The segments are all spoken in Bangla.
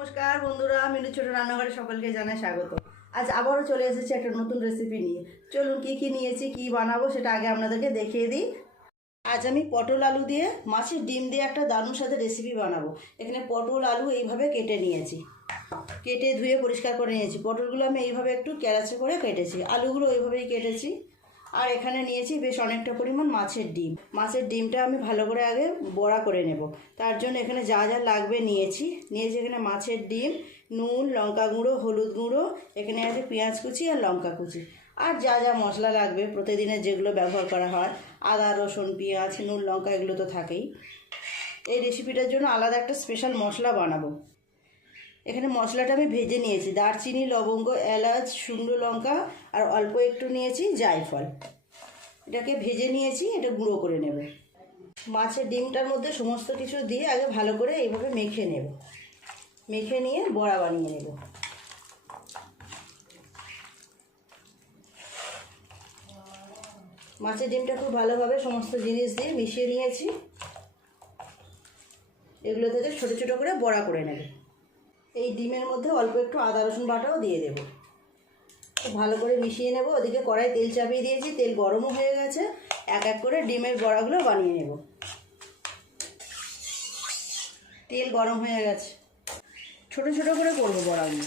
নমস্কার বন্ধুরা, মিনু ছোট রান্নাঘরে সকলকে জানাই স্বাগত। আজ আবারও চলে এসেছি একটা নতুন রেসিপি নিয়ে। চলুন কি কি নিয়েছি, কি বানাবো সেটা আগে আপনাদেরকে দেখিয়ে দিই। আজ আমি পটল আলু দিয়ে, মাছের ডিম দিয়ে একটা দারুণ সাথে রেসিপি বানাবো। এখানে পটল আলু এইভাবে কেটে নিয়েছি। কেটে ধুয়ে পরিষ্কার করে নিয়েছি। পটলগুলো আমি এইভাবে একটু ক্যারাচে করে কেটেছি। আলুগুলো ওইভাবেই কেটেছি। আর এখানে নিয়েছি বেশ অনেকটা পরিমাণ মাছের ডিম। মাছের ডিমটা আমি ভালো করে আগে বড়া করে নেব। তার জন্য এখানে যা যা লাগবে নিয়েছি। নিয়েছি এখানে মাছের ডিম, নুন, লঙ্কা গুঁড়ো, হলুদ গুঁড়ো, এখানে আছে পেঁয়াজ কুচি আর লঙ্কা কুচি। আর যা যা মশলা লাগবে প্রতিদিনের যেগুলো ব্যবহার করা হয়, আদা, রসুন, পেঁয়াজ, নুন, লঙ্কা, এগুলো তো থাকেই। এই রেসিপিটার জন্য আলাদা একটা স্পেশাল মশলা বানাবো। এখানে মশলাটা আমি ভেজে নিয়েছি। দারচিনি, লবঙ্গ, এলাচ, শুকনো লঙ্কা, আর অল্প একটু নিয়েছি জায়ফল। এটাকে ভেজে নিয়েছি, এটা গুঁড়ো করে নেব। মাছের ডিমটার মধ্যে সমস্ত কিছু দিয়ে আগে ভালো করে এইভাবে মেখে নেব। মেখে নিয়ে বড়া বানিয়ে নেব। মাছের ডিমটা খুব ভালোভাবে সমস্ত জিনিস দিয়ে মিশিয়ে নিয়েছি। এগুলো থেকে ছোটো ছোটো করে বড়া করে নেবে। এই ডিমের মধ্যে অল্প একটু আদা, রসুন বাটাও দিয়ে দেব। খুব ভালো করে মিশিয়ে নেব। ওদিকে কড়াই তেল চাপিয়ে দিয়েছি। তেল গরমও হয়ে গেছে। এক এক করে ডিমের বড়াগুলো বানিয়ে নেব। তেল গরম হয়ে গেছে। ছোট ছোট করে করব বড়াগুলো।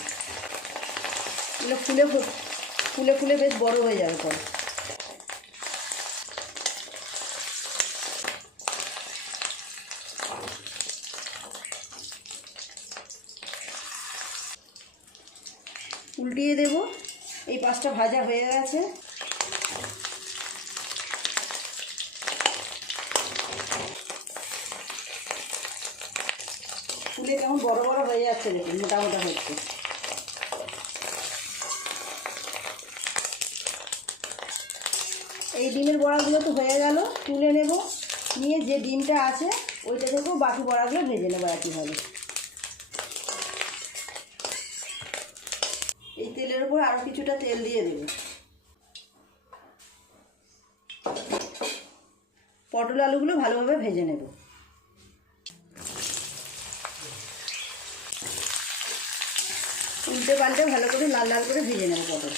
এগুলো ফুলে ফুলে ফুলে বেশ বড় হয়ে যাবে পরে। উল্টিয়ে দেব। এই পাঁচটা ভাজা হয়ে গেছে। ফুলে কেমন বড় বড় হয়ে যাচ্ছে দেখুন, মোটা মোটা হচ্ছে। এই ডিমের বড়াগুলো তো হয়ে গেল, তুলে নেব। নিয়ে যে ডিমটা আছে, ওইটা থেকেও বাকি বড়াগুলো ভেজে নেব একইভাবে। এই তেলের উপর আরও কিছুটা তেল দিয়ে দেব। পটল আলুগুলো ভালোভাবে ভেজে নেব। উল্টে পাল্টে ভালো করে লাল লাল করে ভেজে নেব পটল।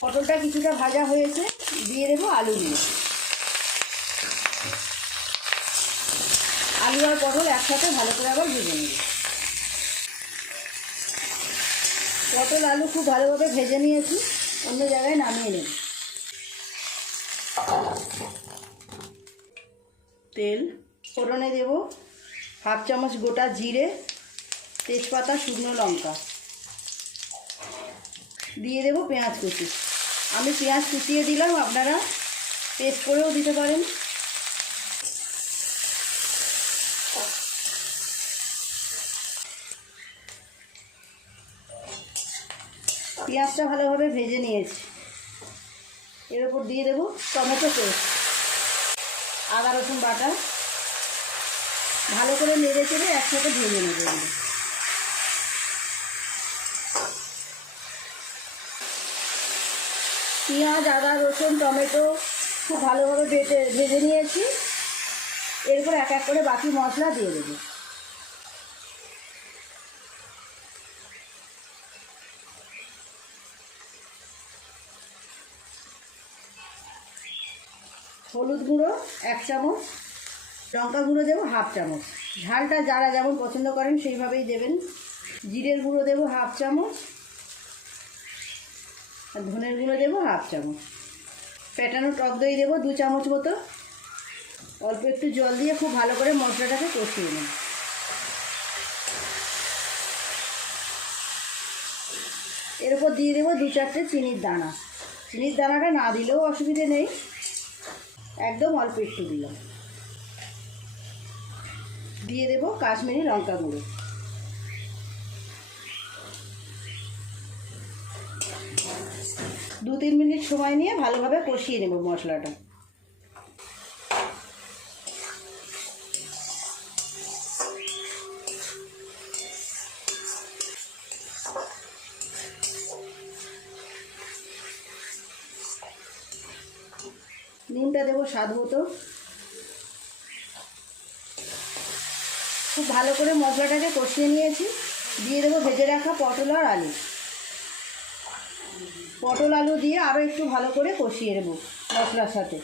পটলটা কিছুটা ভাজা হয়েছে, দিয়ে দেবো আলু দিয়ে। আলু আর পটল একসাথে ভালো করে আবার ভেজে নেব। পটল আলু খুব ভালোভাবে ভেজে নিয়েছি। অন্য জায়গায় নামিয়ে নেব। তেল ফোড়নে দেব। হাফ চামচ গোটা জিরে, তেজপাতা, শুকনো লঙ্কা। দিয়ে দেব পেঁয়াজ কুচি। আমি পেঁয়াজ কুচিয়ে দিলাম, আপনারা পেস্ট করেও দিতে পারেন। পেঁয়াজটা ভালোভাবে ভেজে নিয়েছি। এর উপর দিয়ে দেবো টমেটো পেস্ট, আদা, রসুন বাটা। ভালো করে নেড়ে চেড়ে একসাথে ভেজে নেব। পেঁয়াজ, আদা, রসুন, টমেটো খুব ভালোভাবে বেটে ভেজে নিয়েছি। এরপর এক এক করে বাকি মশলা দিয়ে দেবো। হলুদ গুঁড়ো এক চামচ, লঙ্কা গুঁড়ো দেবো হাফ চামচ। ঝালটা যারা যেমন পছন্দ করেন সেইভাবেই দেবেন। জিরের গুঁড়ো দেবো হাফ চামচ, আর ধনের গুঁড়ো দেবো হাফ চামচ। ফেটানো টক দই দেবো দু চামচ মতো। অল্প একটু জল দিয়ে খুব ভালো করে মশলাটাকে কষিয়ে নেব। এর উপর দিয়ে দেবো দু চারটে চিনির দানা। চিনির দানাটা না দিলেও অসুবিধে নেই। একদম অল্প একটু দিলাম। দিয়ে দেবো কাশ্মীরি লঙ্কা গুঁড়ো। দু তিন মিনিট সময় নিয়ে ভালোভাবে কষিয়ে নেব মশলাটা। নুনটা দেবো স্বাদ মতো। খুব ভালো করে মশলাটাকে কষিয়ে নিয়েছি। দিয়ে দেবো ভেজে রাখা পটল আর আলু। পটল আলু দিয়ে আরও একটু ভালো করে কষিয়ে নেব মশলার সাথে।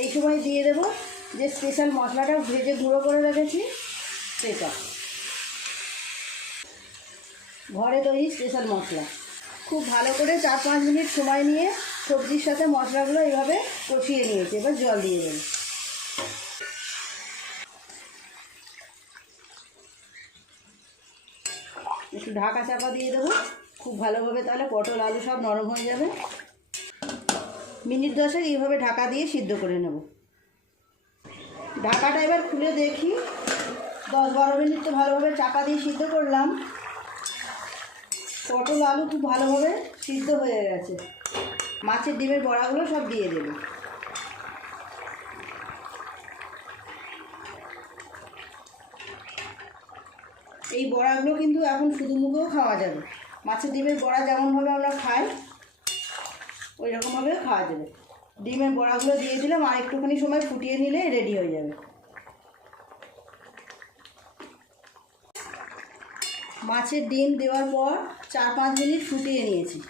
এই সময় দিয়ে দেবো যে স্পেশাল মশলাটা ভেজে গুঁড়ো করে রেখেছি, সেটা। ঘরে তৈরি স্পেশাল মশলা। খুব ভালো করে চার পাঁচ মিনিট সময় নিয়ে সবজির সাথে মশলাগুলো এইভাবে কষিয়ে নিয়েছি, এবার জল দিয়ে দেবো। একটু ঢাকা চাপা দিয়ে দেবো। খুব ভালোভাবে তাহলে পটল, আলু সব নরম হয়ে যাবে। মিনিট দশেক এইভাবে ঢাকা দিয়ে সিদ্ধ করে নেব। ঢাকাটা এবার খুলে দেখি। দশ বারো মিনিট তো ভালোভাবে চাপা দিয়ে সিদ্ধ করলাম। পটল, আলু খুব ভালোভাবে সিদ্ধ হয়ে গেছে। মাছের ডিমের বড়াগুলো সব দিয়ে দেবো। এই বড়াগুলো কিন্তু এখন শুধু মুখেও খাওয়া যাবে। মাছের ডিমের বড়া যেমনভাবে আমরা খাই, ওই রকমভাবে খাওয়া যাবে। ডিমের বড়াগুলো দিয়ে দিলাম, আর একটুখানি সময় ফুটিয়ে নিলে রেডি হয়ে যাবে। মাছের ডিম দেওয়ার পর চার পাঁচ মিনিট ফুটিয়ে নিয়েছি।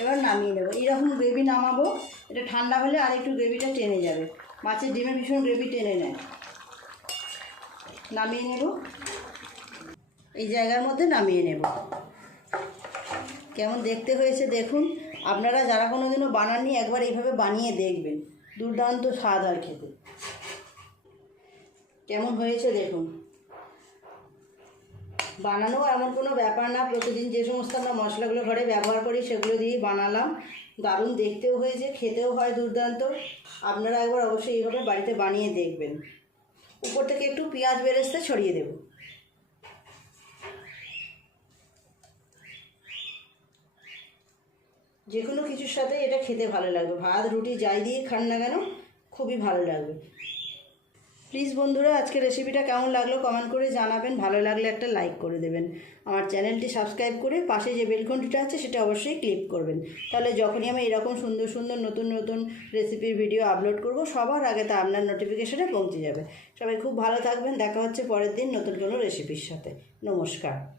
এবার নামিয়ে নেব। এইরকম গ্রেভি নামাবো, এটা ঠান্ডা হলে আর একটু গ্রেভিটা টেনে যাবে। মাছের ডিমে ভীষণ গ্রেভি টেনে নেয়। নামিয়ে নেব। এই জায়গার মধ্যে নামিয়ে নেব। কেমন দেখতে হয়েছে দেখুন। আপনারা যারা কোনো দিনও বানাননি, একবার এইভাবে বানিয়ে দেখবেন। দুর্দান্ত স্বাদ আর খেতে। কেমন হয়েছে দেখুন। বানানো এমন কোনো ব্যাপার না, প্রতিদিন যে সমস্ত আমরা মশলাগুলো ঘরে ব্যবহার করি সেগুলো দিয়েই বানালাম। দারুণ দেখতেও হয়েছে, খেতেও হয় দুর্দান্ত। আপনারা একবার অবশ্যই এইভাবে বাড়িতে বানিয়ে দেখবেন। উপর থেকে একটু পেঁয়াজ বেরেস্তে ছড়িয়ে দেবো। যে কোনো কিছুর সাথে এটা খেতে ভালো লাগবে। ভাত, রুটি যাই দিয়ে খান না কেন, খুবই ভালো লাগবে। প্লিজ বন্ধুরা আজকে রেসিপিটা কেমন লাগল কমেন্ট করে জানাবেন। ভালো লাগলে একটা লাইক করে দেবেন। আমার চ্যানেলটি সাবস্ক্রাইব করে পাশে যে বেলঘণ্টিটা আছে, সেটা অবশ্যই ক্লিক করবেন। তাহলে যখনই আমি এরকম সুন্দর সুন্দর নতুন নতুন রেসিপির ভিডিও আপলোড করব, সবার আগে তা আপনার নোটিফিকেশনে পৌঁছে যাবে। সবাই খুব ভালো থাকবেন। দেখা হচ্ছে পরের দিন নতুন কোনো রেসিপির সাথে। নমস্কার।